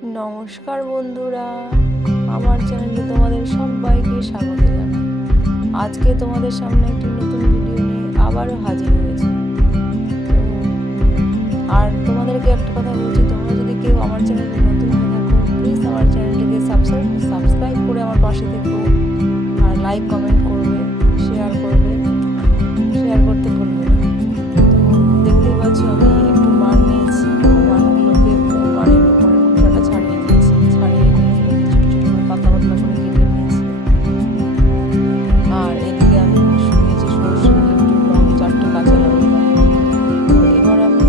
নমস্কার বন্ধুরা, আমার চ্যানেলে তোমাদের সবাইকে স্বাগত জানাই। আজকে তোমাদের সামনে একটি নতুন ভিডিও নিয়ে আবারও হাজির হয়েছি। আর তোমাদেরকে একটা কথা বলছি, তোমরা যদি কেউ আমার চ্যানেলে নতুন হয়ে থাকো, প্লিজ আমার চ্যানেলটিকে সাবস্ক্রাইব করে আমার পাশে থেকো, আর লাইক কমেন্ট করবে, শেয়ার করতে ভুলবে না। তো দেখতেই পাচ্ছ আমি একটু মান নিয়েছি, মানগুলোকে মানের উপরে খোসাটা ছাড়িয়ে নিয়েছি, ছাড়িয়ে নিয়ে ছোটো ছোটো করে পাতলা পাতলা করে কেটে নিয়েছি। আর এদিকে আমি নিয়েছি সরষে, একটু লং, 4টে কাঁচা লঙ্কা। এবার আমি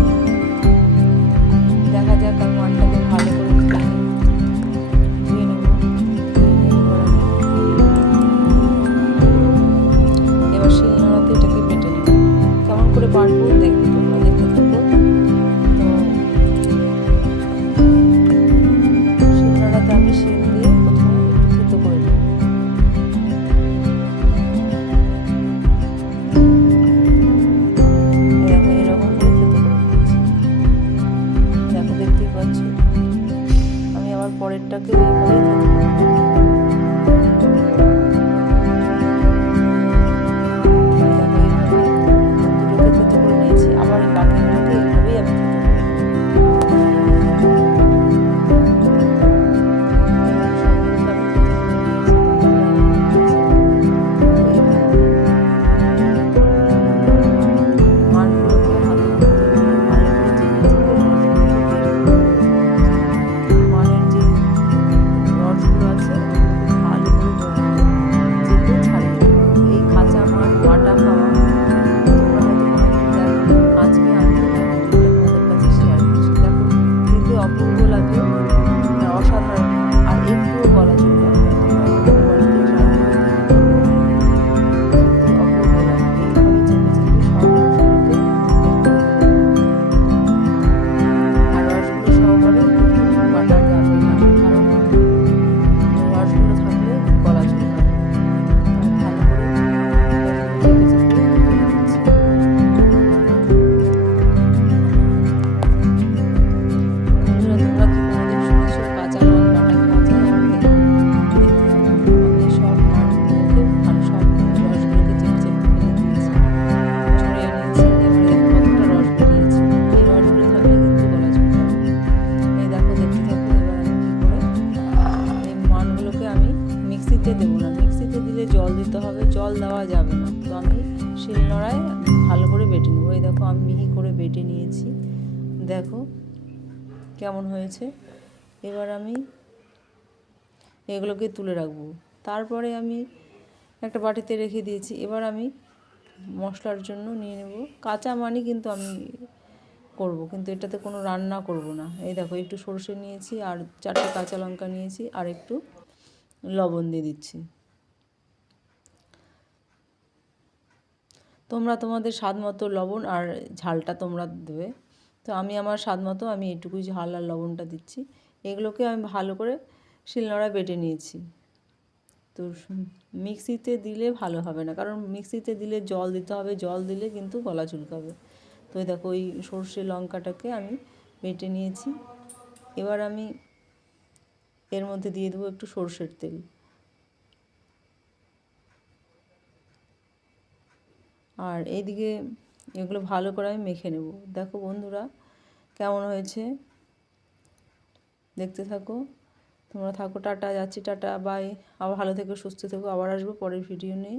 দেখা যাক আমি মানটাকে ভালো করে ধুয়ে নেব। এবার শিলনোড়াতে এটাকে বেটে নেব। কেমন করে বাটবো দেখবে, তোমরা দেখতে থাকো। তো শিলনোড়াতে আমি শিল দিয়ে প্রথমে একটু থেতো করে নেব। এরকম করে থেতো করে নিয়েছি, দেখো দেখতেই পাচ্ছ। আমি আবার পরেরটাকে এইভাবেই থেতো করে নেব। অপূর্ব লাগে, অসাধারণ, আর একটুও গলা চুলকাবে না। তোমরা বাড়িতে ট্রাই করে দেখো, অপূর্ব লাগে। এইভাবে চেপে চেপে সব রসগুলোকে আর রসগুলো সহকারে বাটা যাবে না, কারণ রসগুলো থাকলে গলা চুলকাবে। ভালো করে রসগুলো চেপে চেপে তুলে দিচ্ছি। দেবো না, মিক্সিতে দিলে জল দিতে হবে, জল দেওয়া যাবে না। তো আমি শিলনোড়ায় ভালো করে বেটে নেবো। এই দেখো আমি মিহি করে বেটে নিয়েছি, দেখো কেমন হয়েছে। এবার আমি এগুলোকে তুলে রাখবো। তারপরে আমি একটা বাটিতে রেখে দিয়েছি। এবার আমি মশলার জন্য নিয়ে নেব কাঁচা মানি, কিন্তু আমি করব, কিন্তু এটাতে কোনো রান্না করব না। এই দেখো একটু সরষে নিয়েছি, আর 4টে কাঁচা লঙ্কা নিয়েছি, আর একটু লবণ দিয়ে দিচ্ছি। তোমরা তোমাদের স্বাদ মতো লবণ আর ঝালটা তোমরা দেবে। তো আমি আমার স্বাদ মতো আমি এটুকুই ঝাল আর লবণটা দিচ্ছি। এগুলোকে আমি ভালো করে শিলনোড়ায় বেটে নিয়েছি। তো মিক্সিতে দিলে ভালো হবে না, কারণ মিক্সিতে দিলে জল দিতে হবে, জল দিলে কিন্তু গলা চুলকাবে। তো দেখো ওই সরষে লঙ্কাটাকে আমি বেটে নিয়েছি। এবার আমি এর মধ্যে দিয়ে দেবো একটু সরষের তেল, আর এইদিকে এগুলো ভালো করে আমি মেখে নেব। দেখো বন্ধুরা কেমন হয়েছে, দেখতে থাকো। তোমরা থাকো, টাটা, যাচ্ছি, টাটা, বাই। আবার ভালো থেকো, সুস্থ থেকো, আবার আসবো পরের ভিডিও নিয়ে।